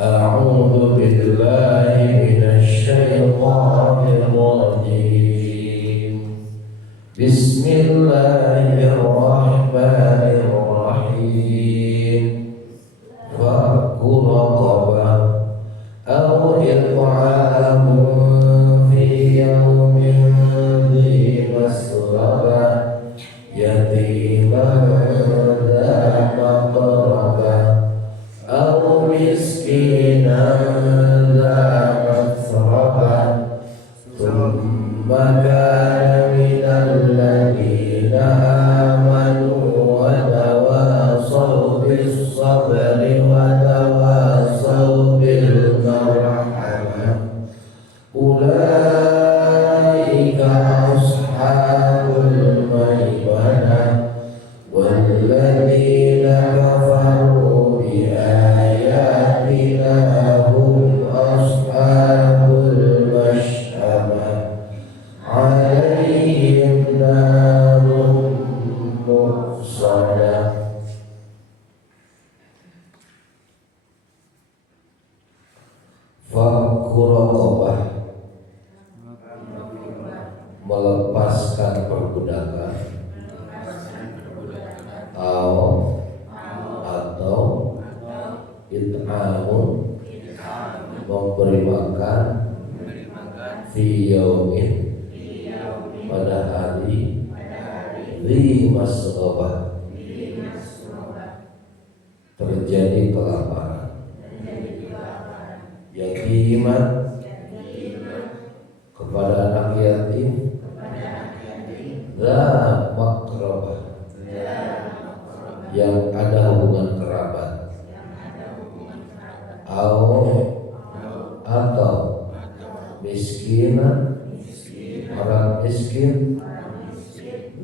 أعوذ بالله من الشيطان الرجيم بسم الله الرحمن الرحيم فك رقبة أو إطعام في يوم ذي مسغبة يتيما ذا مقربة أو مسكينا ذا مسربة ثم كان من الذين آمنوا وتواصوا بالصبر وتواصوا بالمرحمة أولئك أصحاب الميمنة والذين كفروا بآياتنا هم أصحاب المشأمة عليهم نار مؤصدة. Fakku raqabah, melepaskan perbudakan, atau it'amun, memberi makan, fi yaumin, pada hari, dhi masghabah, terjadi kelaparan, yatiman, kepada anak yatim, dha maqrabah, yang ada hubungan kerabat, atau miskinan, orang miskin,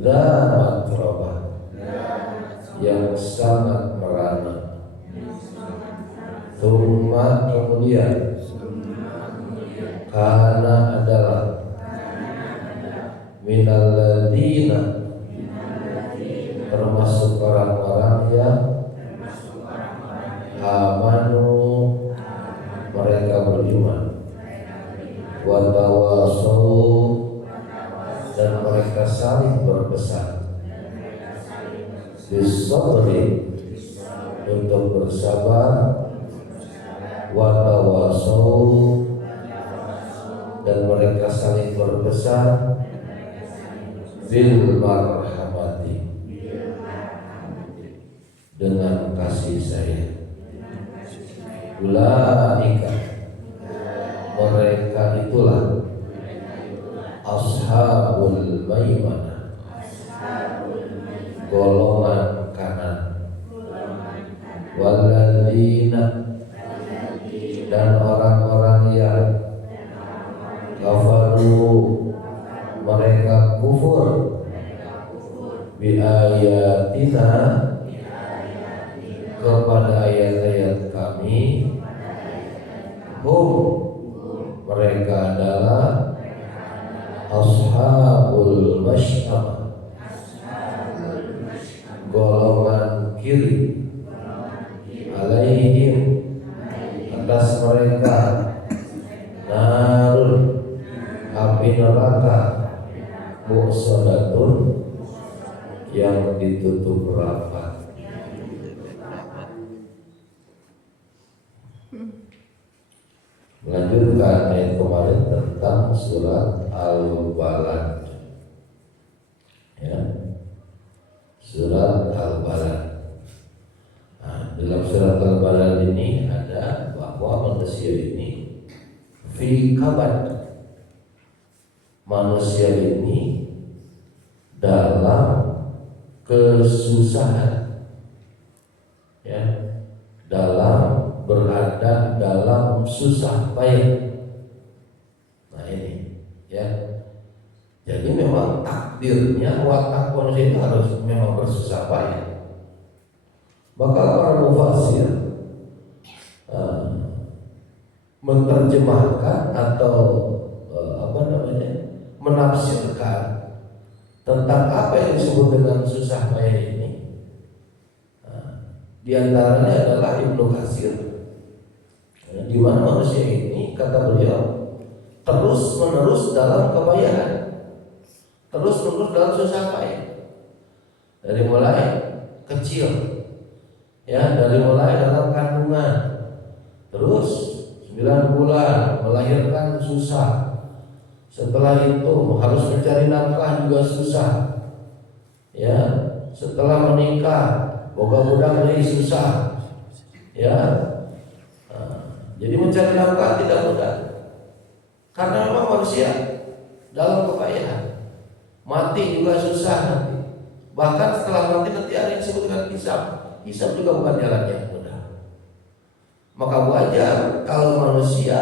dha maqrabah, yang sangat merana, thumma, kemudian, karena adalah minal ladina, termasuk orang-orang yang amanu, mereka beriman, wa tawasau, dan mereka saling berpesan, bisabri, untuk bersabar, wa tawasau, dan mereka saling berpesan, bil marhamati, dengan kasih sayang. Ulaika, mereka itulah ashabul maimanah, golongan kanan, walladzina, dan orang-orang yang kafaru, mereka kufur, bi ayatina, kepada ayat-ayat kami, hum, mereka adalah ashabul masy'amah, golongan kiri, alaihim, atas mereka, narun, api neraka, mu'sadatun, yang ditutup rapat. Melanjutkan ayat kemarin tentang surat Al-Balad, ya, surat Al-Balad. Nah, dalam surat Al-Balad ini ada bahwa manusia ini fi kabad, manusia ini dalam kesusahan, ya, dalam berada dalam susah payah. Nah ini, ya, jadi memang takdirnya watak manusia itu harus memang bersusah payah. Maka para mufasir menerjemahkan atau menafsirkan tentang apa yang disebut dengan susah payah ini. Di antaranya adalah Ibnu Katsir. Di mana manusia ini, kata beliau, terus menerus dalam kebayaran, terus menerus dalam susah payah, dari mulai kecil, ya, dari mulai dalam kandungan, terus 9 bulan melahirkan susah, setelah itu harus mencari nafkah juga susah, ya, setelah menikah boga budak dari susah, ya. Jadi mencari nafkah tidak mudah, karena memang manusia dalam kepayahan. Mati juga susah nanti. Bahkan setelah mati nanti ada yang disebut dengan hisab. Hisab juga bukan jalan yang mudah. Maka wajar kalau manusia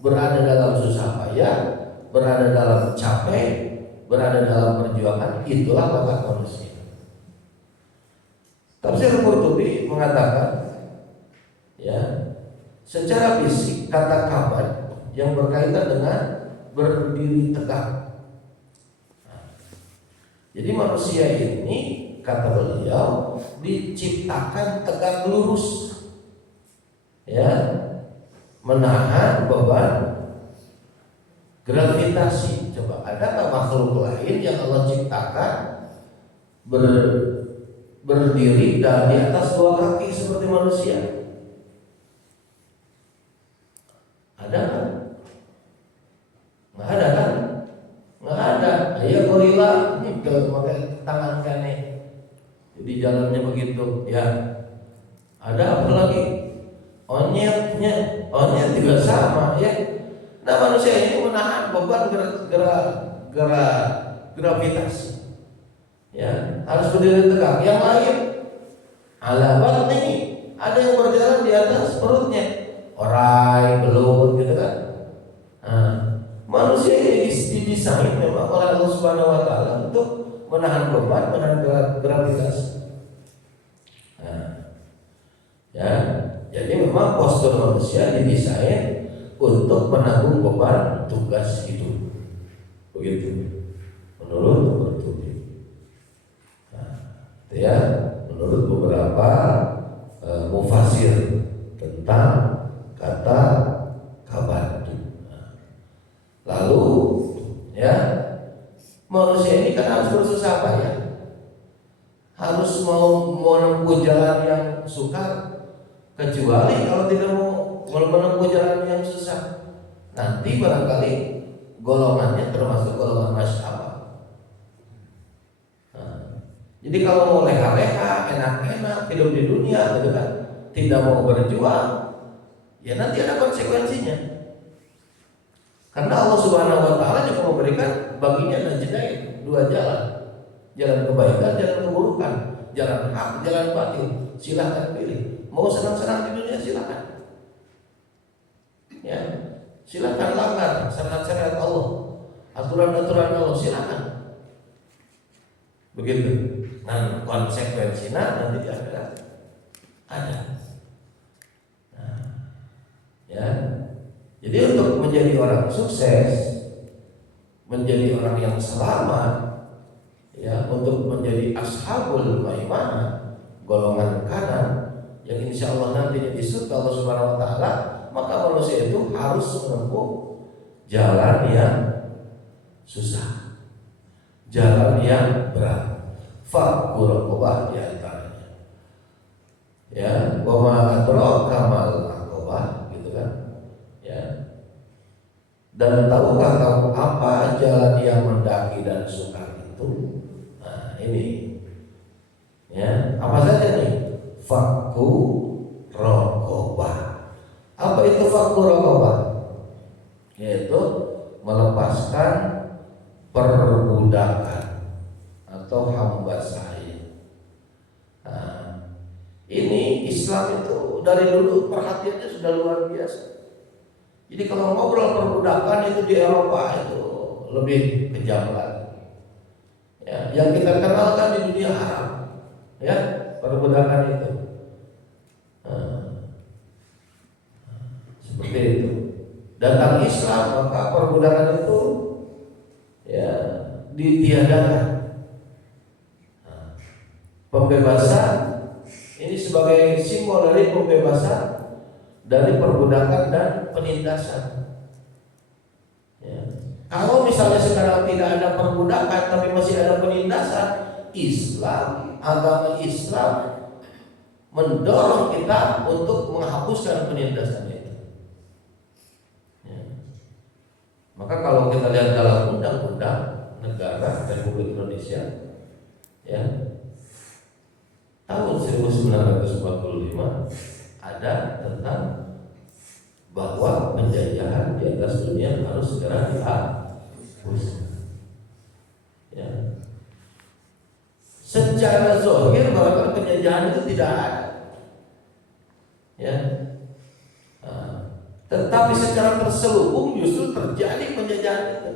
berada dalam susah payah, berada dalam capek, berada dalam perjuangan, itulah bakat manusia. Tafsir Qurtubi mengatakan, ya, secara fisik kata kabar yang berkaitan dengan berdiri tegak. Jadi manusia ini, kata beliau, diciptakan tegak lurus, ya, menahan beban gravitasi. Coba ada nggak makhluk lain yang Allah ciptakan berdiri dan di atas 2 kaki seperti manusia? Ada nggak? Nggak ada kan? Nggak ada. Ayo gorila pakai tangan kane, jadi jalannya begitu, ya. Ada apa lagi? Onyetnya, onyet juga sama, ya. Nah, manusia ini menahan beban gerak gravitasi, ya, harus berdiri tegak. Yang lain alabat nih, ada yang berjalan di atas perutnya, orai, belut, gitu kan. Nah, manusia ini didesain memang oleh Allah Subhanahu wa Ta'ala untuk menahan beban, menahan gravitasi. Nah, ya, jadi memang postur manusia didesain untuk menanggung beban tugas hidup. Begitu menurut Qurtubi. Nah, itu ya, menurut beberapa mufasir tentang kata kabar. Lalu, ya, manusia ini kan harus bersusah payah, harus mau menempuh jalan yang sukar. Kecuali kalau tidak mau menempuh jalan yang susah, nanti barangkali golongannya termasuk golongan masyarakat. Nah, jadi kalau mau leha-leha, enak-enak hidup di dunia, gitu kan, tidak mau berjuang, ya nanti ada konsekuensinya. Karena Allah Subhanahu wa Ta'ala juga memberikan baginya najdain, 2 jalan. Jalan kebaikan, jalan keburukan, jalan hak, jalan batil. Silahkan pilih. Mau senang-senang di dunia silahkan, ya, silahkan langgar syariat Allah, aturan-aturan Allah, silahkan. Begitu. Nah, konsekuensinya nanti di akhirat ada. Nah, ya. Jadi untuk menjadi orang sukses, menjadi orang yang selamat, ya, untuk menjadi ashabul maimanah, golongan kanan, yang insya Allah nantinya di surga Allah Subhanahu wa Ta'ala, maka manusia itu harus menempuh jalan yang susah, jalan yang berat. Fakkur raqabah di antaranya, ya, wa ma adraka mal aqabah, gitu kan, ya. Dan tahukah kamu apa jalan yang mendaki dan sukar itu? Nah, ini, ya, apa saja nih? Fakku raqabah. Apa itu fakku raqabah? Yaitu melepaskan perbudakan atau hamba sahaya. Nah, ini Islam itu dari dulu perhatiannya sudah luar biasa. Jadi kalau ngobrol perbudakan itu di Eropa itu lebih kejam lagi. Ya, yang kita kenalkan di dunia Arab, ya, perbudakan itu. Seperti itu. Datang Islam maka perbudakan itu, ya, ditiadakan. Pembebasan ini sebagai simbol dari pembebasan dari perbudakan dan penindasan. Ya. Kalau misalnya sekarang tidak ada perbudakan tapi masih ada penindasan, Islam, agama Islam mendorong kita untuk menghapuskan penindasan itu. Ya. Maka kalau kita lihat dalam undang-undang negara Republik Indonesia, ya, tahun 1945 ada tentang bahwa penjajahan di atas dunia harus segera dihapus. Ya. Secara zahir bahkan penjajahan itu tidak ada. Ya. Tetapi secara terselubung justru terjadi penjajahan itu.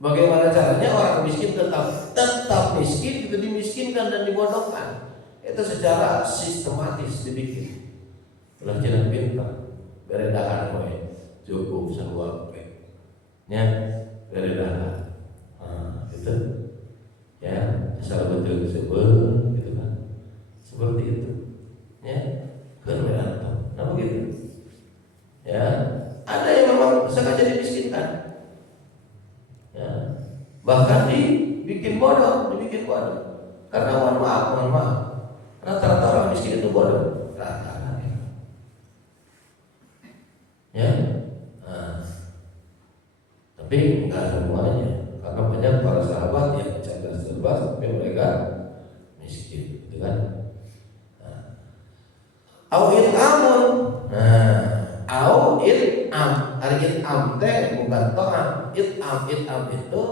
Bagaimana caranya orang miskin tetap miskin, itu dimiskinkan dan dibodohkan. Itu secara sistematis dibikin. Ulah jangan pintar, beredahan we, cukup sarua we. Ya, beredahan. Itu. Ya, asal betul sebel gitu kan. Seperti itu. Ya, kan berantam. Nah begitu. Ya, ada yang memang sengaja dimiskinkan. Ya, bahkan dibikin bodoh. Karena mohon maaf, rata-rata orang miskin itu bodoh. Rata-rata. Ya, tapi nggak semuanya. Karena banyak para sahabat yang cerdas tapi mereka miskin, gitu kan? Awil amun, awil am, hari it'am teh bukan to'am, it'am itu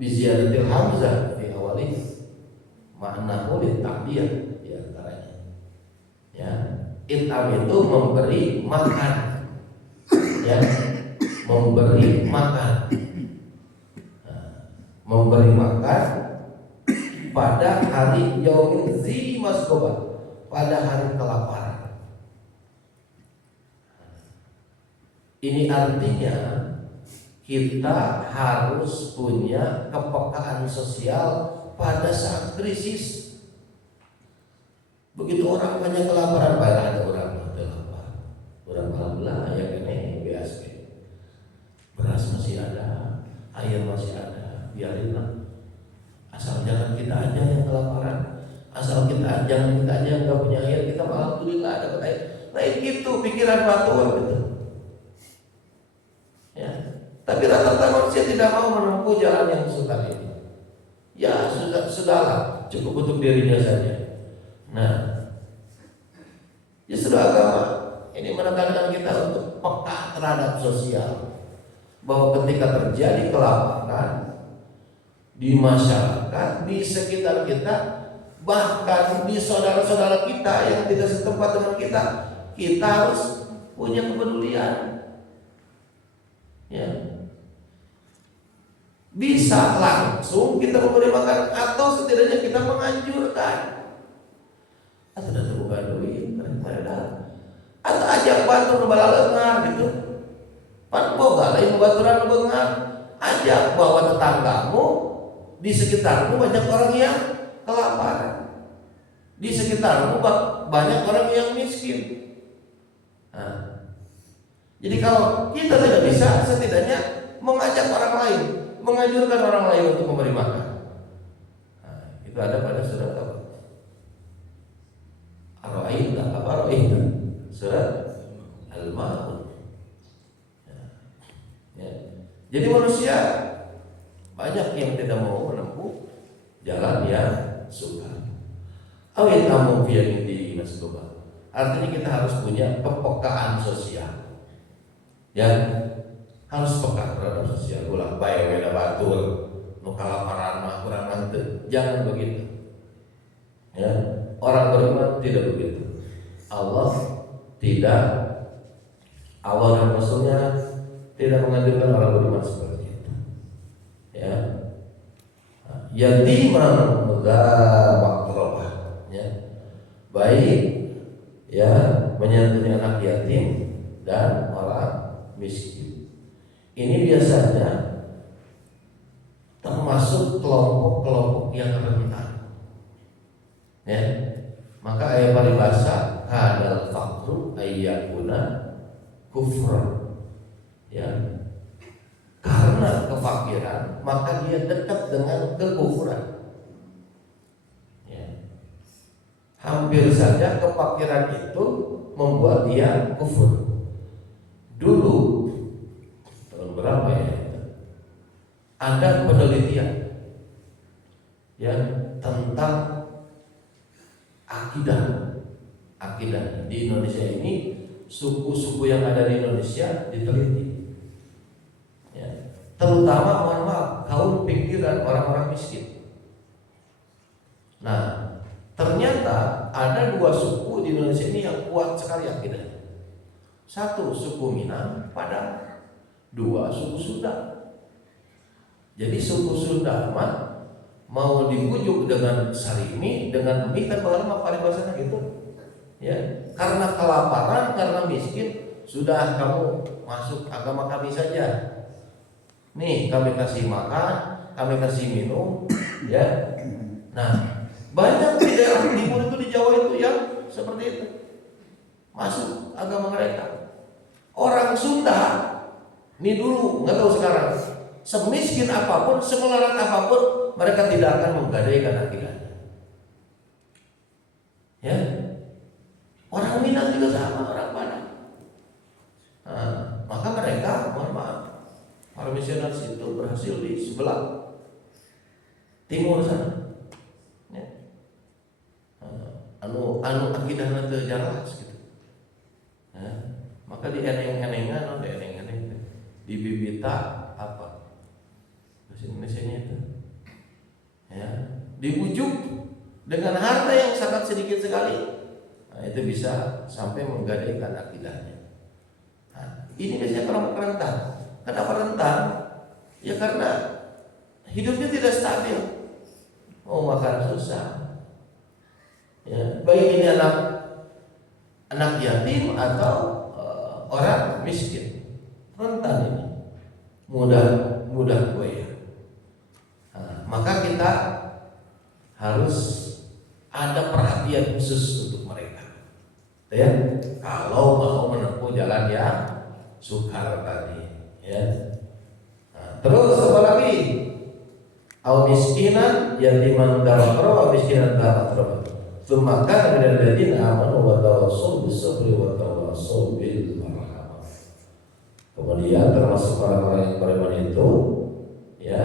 biziadatil hamzah di awalnya, makna murid takbir di antaranya. Ya, it'am itu memberi makan, ya, memberi makan, memberi makan pada hari yaumin zi masqobah, pada hari kelaparan. Ini artinya kita harus punya kepekaan sosial pada saat krisis. Begitu orang banyak kelaparan, ada orang lapar. Orang alhamdulillah ya ini BSB. Beras masih ada, air masih ada, biarinlah. Asal jangan kita aja yang kelaparan, asal jangan kita aja yang nggak punya air, kita alhamdulillah dapat air. Nah itu pikiran batuan gitu. Ya. Tapi rata-rata manusia tidak mau menempuh jalan yang susah ini. Ya sudahlah, cukup untuk dirinya saja. Nah, justru agama ini menekankan kita untuk peka terhadap sosial, bahwa ketika terjadi kelaparan di masyarakat, di sekitar kita, bahkan di saudara-saudara kita yang tidak setempat dengan kita harus punya kepedulian. Ya. Bisa langsung kita memberi makan atau setidaknya kita menganjurkan. Atau ada bukan duit, atau ajak bantu nubala lengar gitu. Pan boga lain baturan bengar, ajak bawa tetanggamu, di sekitarmu banyak orang yang kelaparan, di sekitarmu banyak orang yang miskin. Nah, jadi kalau kita tidak bisa, setidaknya mengajak orang lain, menganjurkan orang lain untuk memberi makan. Nah, itu ada pada surat apa? Ar-Ra'aita, surat Al-Ma'un. Ya. Jadi manusia banyak yang tidak mau menempuh jalan yang suka. Awit tamu fi masbaba. Artinya kita harus punya kepekaan sosial. Ya, harus peka terhadap sosial. Ulah bae weda batur, nu kalaparan mah kurang manteu. Jangan begitu. Ya, orang beriman tidak begitu. Allah dan Rasulnya tidak menganjurkan orang beriman seperti itu. Ya, yatiman dza maqrabah. Ya, baik ya menyantuni anak yatim dan orang miskin. Ini biasanya termasuk kelompok-kelompok yang rentan. Ya, maka ayat paribasa hadal faqru yakuna kufur. Ya. Karena kefakiran, maka dia dekat dengan kekufuran. Ya. Hampir saja kefakiran itu membuat dia kufur. Dulu tahun berapa ya? Ada penelitian ya tentang akidah di Indonesia ini, suku-suku yang ada di Indonesia diteliti ya, terutama mohon maaf kaum pinggiran, orang-orang miskin. Nah, ternyata ada 2 suku di Indonesia ini yang kuat sekali akidahnya. 1 suku Minang, Padang. 2 suku Sunda. Jadi suku Sunda mau dibujuk dengan sarimi, dengan mie, kan bagaimana paribasanya gitu ya, karena kelaparan, karena miskin, sudah kamu masuk agama kami saja, nih kami kasih makan, kami kasih minum ya. Nah, banyak di daerah timur itu, di Jawa itu yang seperti itu, masuk agama mereka. Orang Sunda ini dulu, nggak tahu sekarang, semiskin apapun, semelarat apapun, mereka tidak akan menggadaikan akidahnya. Ya, orang Minang juga sama, orang Padang. Nah, maka mereka, mohon maaf, para misionaris itu berhasil di sebelah timur sana. Ya. Anu akidahnya terjelas gitu. Ya. Maka di eneng-enengan, di bibita apa? Bahasa Indonesianya itu. Ya, dibujuk dengan harta yang sangat sedikit sekali. Nah, itu bisa sampai menggadaikan akidahnya. Nah, ini biasanya kelompok rentan. Kenapa rentan? Ya karena hidupnya tidak stabil. Mau makan susah. Ya, baik ini anak yatim atau orang miskin, rentan ini, mudah goyah. Nah, maka kita harus ada perhatian khusus untuk mereka. Ya, kalau mau menempuh jalan yang sukar tadi, ya. Nah, terus apa lagi? Aw miskinan yatiman dzakara wa miskinan dzakara. Tsumma kana minal ladzina amanu wa tawassaw bis-sabri wa tawassaw bil marhamah. Kemudian termasuk orang-orang yang beriman itu, ya,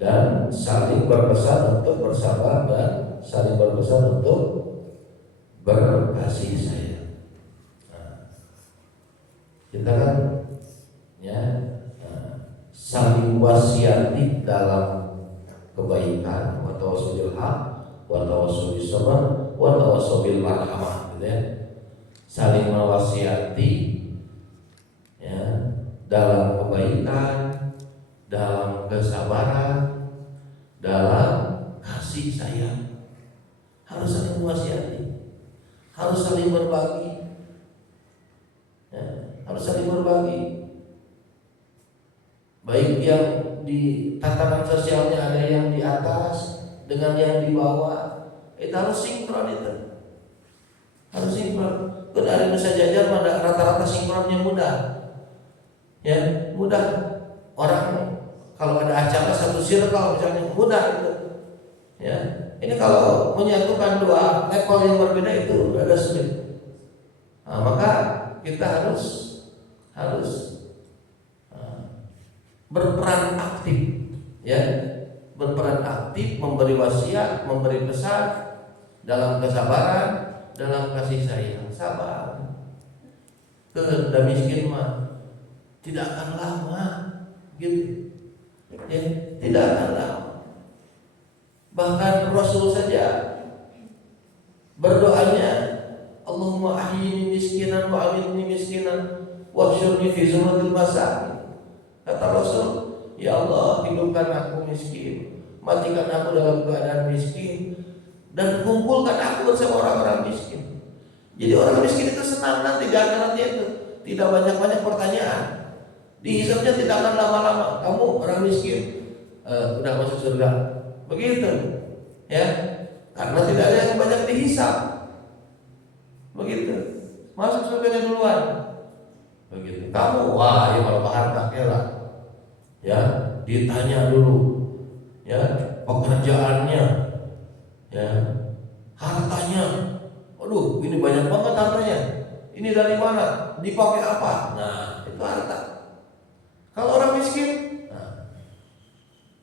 dan saling berpesan untuk bersabar dan saling berpesan untuk berkasih sayang. Nah, kita kan ya saling wasiati dalam kebaikan, wa tawassaw bil haq, wa tawassaw bis sabr, wa tawassaw bil marhamah, gitu ya. Saling mewasiati ya dalam kebaikan, dalam kesabaran, dalam kasih sayang. Harus saling mewasiati, harus saling berbagi, ya, harus saling berbagi. Baik yang di tatanan sosialnya ada yang di atas dengan yang di bawah, itu harus sinkron itu, harus sinkron. Dari Nusa Jajar rata-rata sinkronnya mudah, ya mudah. Orang kalau ada acara satu circle misalnya mudah itu, ya. Ini kalau menyatukan 2 level yang berbeda itu ada sulit. Nah, maka kita harus berperan aktif, ya, berperan aktif, memberi wasiat, memberi pesan dalam kesabaran, dalam kasih sayang. Sabar, kehendak miskin mah tidak akan lama, gitu, ya, tidak akan lama. Bahkan Rasul saja berdoanya, Allahumma ahyini miskinan wa amitni miskinan wa hsyurni fi zumratil masakin. Kata Rasul, ya Allah, hidupkan aku miskin, matikan aku dalam keadaan miskin, dan kumpulkan aku bersama orang-orang miskin. Jadi orang miskin itu senang nanti di akhiratnya itu, tidak banyak-banyak pertanyaan, dihisapnya tidak akan lama-lama. Kamu orang miskin, udah masuk surga, begitu, ya, karena tidak ada yang banyak dihisap, begitu. masuk surganya duluan. Begitu. Kamu, wah, ya malah harta kela. Ya, ditanya dulu, ya, pekerjaannya, ya, hartanya. Aduh, ini banyak banget hartanya. Ini dari mana? Dipakai apa? Nah, itu harta. Kalau orang miskin, nah,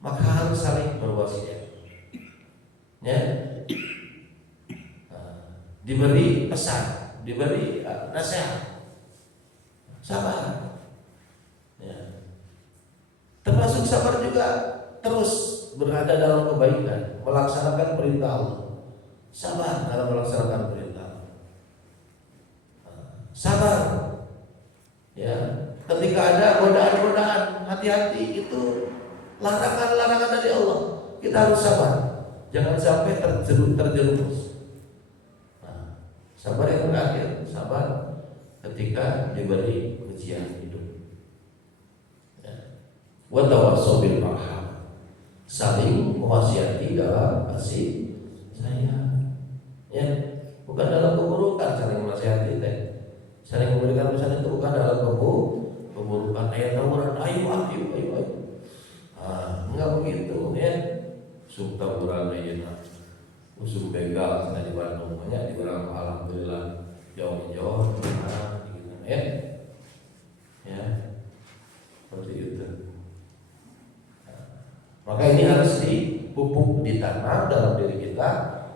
maka harus saling berwasiat. Ya, diberi pesan, diberi nasihat, sabar. Ya. Termasuk sabar juga terus berada dalam kebaikan, melaksanakan perintah Allah. Sabar dalam melaksanakan perintah Allah. Sabar. Ya, ketika ada godaan-godaan, hati-hati, itu larangan-larangan dari Allah. Kita harus sabar. Jangan sampai terjerumus. Sabar yang terakhir, sabar ketika diberi ujian hidup. Wa tawassaw bil arham, saling mewasiati dalam kasih sayang. Ya, bukan dalam keburukan saling mewasiati, saling memberikan pesan itu bukan dalam keburukan. Ayat taburan, ayo. Enggak begitu, ya. Subtaburan ayeuna. Usum begal sana di Bandung banyak di orang alhamdulillah jauh-jauh gitu ya. Ya. Seperti itu. Maka ini harus dipupuk, ditanam dalam diri kita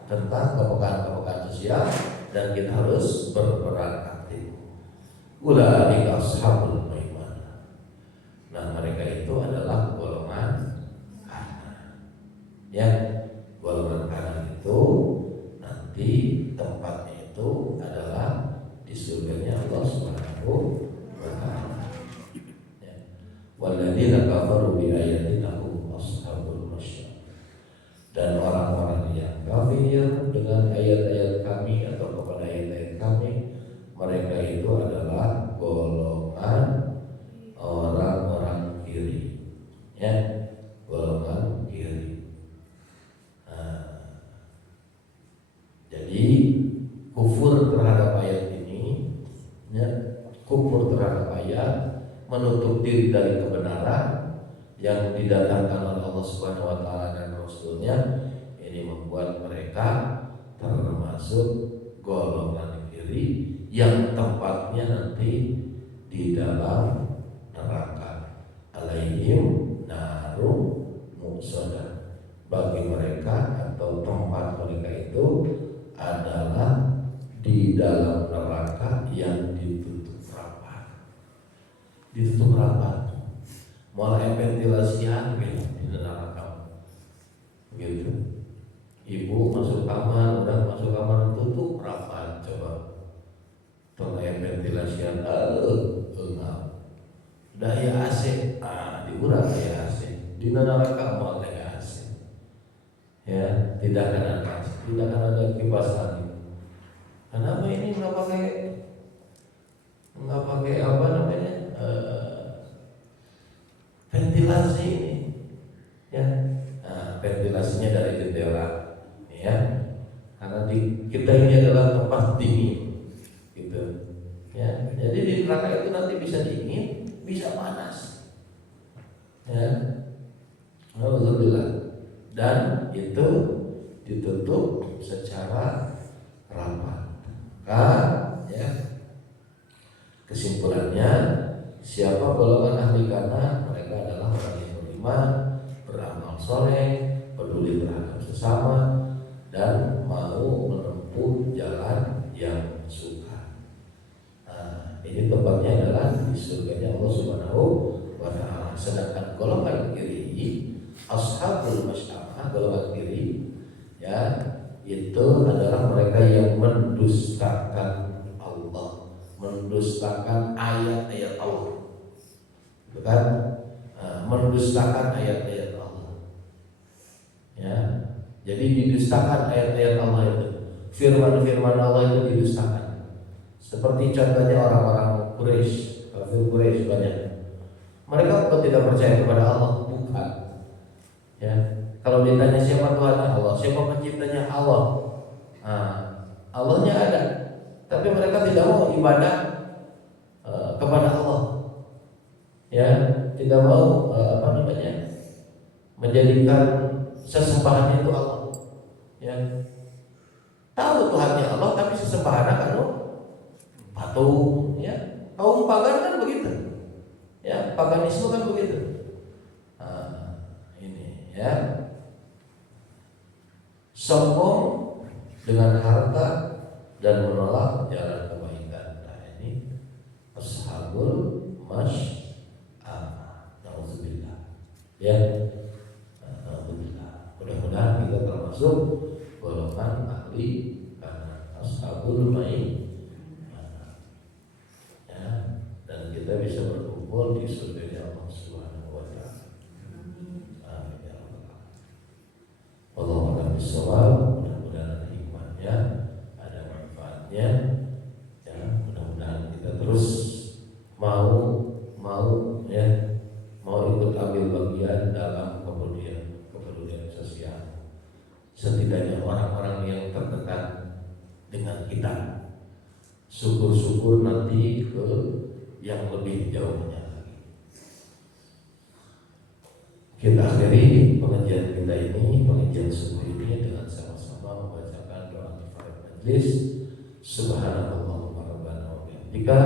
tentang kepekaan-kepekaan sosial dan kita harus berperan aktif. Ulaika ashabul maimanah. Nah, mereka itu adalah golongan kanan. Ya. Golongan kanan itu nanti tempatnya itu adalah di surganya Allah Subhanahu wa taala. Ya. Walladzina kafaru bi ayatina hum ashabul masyam. Dan orang-orang yang kafir dengan ayat-ayat kami atau kepada ayat-ayat kami, mereka itu adalah golongan orang-orang kiri. Ya, golongan kiri. Jadi kufur terhadap ayat ini, ya, kufur terhadap ayat, menutup diri dari kebenaran yang didatangkan oleh Allah Subhanahu wa taala dan Rasulnya, ini membuat mereka termasuk golongan kiri yang tempatnya nanti di dalam neraka. Alaihim naru muqsadah. Bagi mereka atau tempat mereka itu adalah di dalam neraka yang ditutup rapat. Ditutup rapat. Mulai ventilasian di neraka. Begitu. Ibu masuk kamar, udah masuk kamar tutup rapat, coba. Mulai ventilasian, enggak. Daya AC, diurang daya AC. Di neraka mau daya AC. Ya, tidak akan ada kipas angin. Kenapa ini nggak pakai apa namanya ventilasi ini? Ya, ventilasinya dari jendela, ya. Karena kita ini adalah tempat dingin, gitu. Ya, jadi di neraka itu nanti bisa dingin, bisa panas. Ya, alhamdulillah. Dan itu ditutup secara rapat. Ya, kesimpulannya, siapa golongan ahli kanan? Mereka adalah orang yang beriman, beramal soleh, peduli terhadap sesama, dan mau menempuh jalan yang suka. Ini tempatnya adalah di surganya Allah Subhanahu wa taala. Sedangkan golongan kiri, ashabul masyamah, golongan kiri, ya, itu adalah mereka yang mendustakan Allah, mendustakan ayat-ayat Allah, bukan mendustakan ayat-ayat Allah. Ya, jadi didustakan ayat-ayat Allah itu, firman-firman Allah itu didustakan. Seperti contohnya orang-orang Quraisy, kafir Quraisy banyak. Mereka bukan tidak percaya kepada Allah, bukan. Ya, kalau ditanya siapa Tuhan Allah, siapa penciptanya Allah, Allahnya ada, tapi tapi mereka tidak mau ibadah kepada Allah. Ya, tidak mau menjadikan sesembahan itu Allah. Ya. Tahu Tuhannya Allah tapi sesembahan kan patung, ya. Kaum pagan kan begitu. Ya, paganisme kan begitu. Ini ya. Sombong dengan harta dan menolak jalan kebaikan. Nah, ini ashabul masy'amah. Nauzubillah. Ya. Alhamdulillah. Mudah-mudahan kita termasuk golongan ahli karena ashabul maimanah. Ya, dan kita bisa berkumpul di surga Allah Subhanahu wa taala. Amin ya rabbal alamin. Wallahu a'lam bishawab. Mudah-mudahan hikmahnya ada manfaatnya. Ya, mudah-mudahan kita terus mau ikut ambil bagian dalam kepedulian sosial. Setidaknya orang-orang yang terdekat dengan kita, syukur-syukur nanti ke yang lebih jauhnya lagi. Kita akhiri pengajian kita ini, pengajian subuh ini dengan sama-sama membacakan doa kifarat majlis. Subhanallah wa rabbana wa bihamdika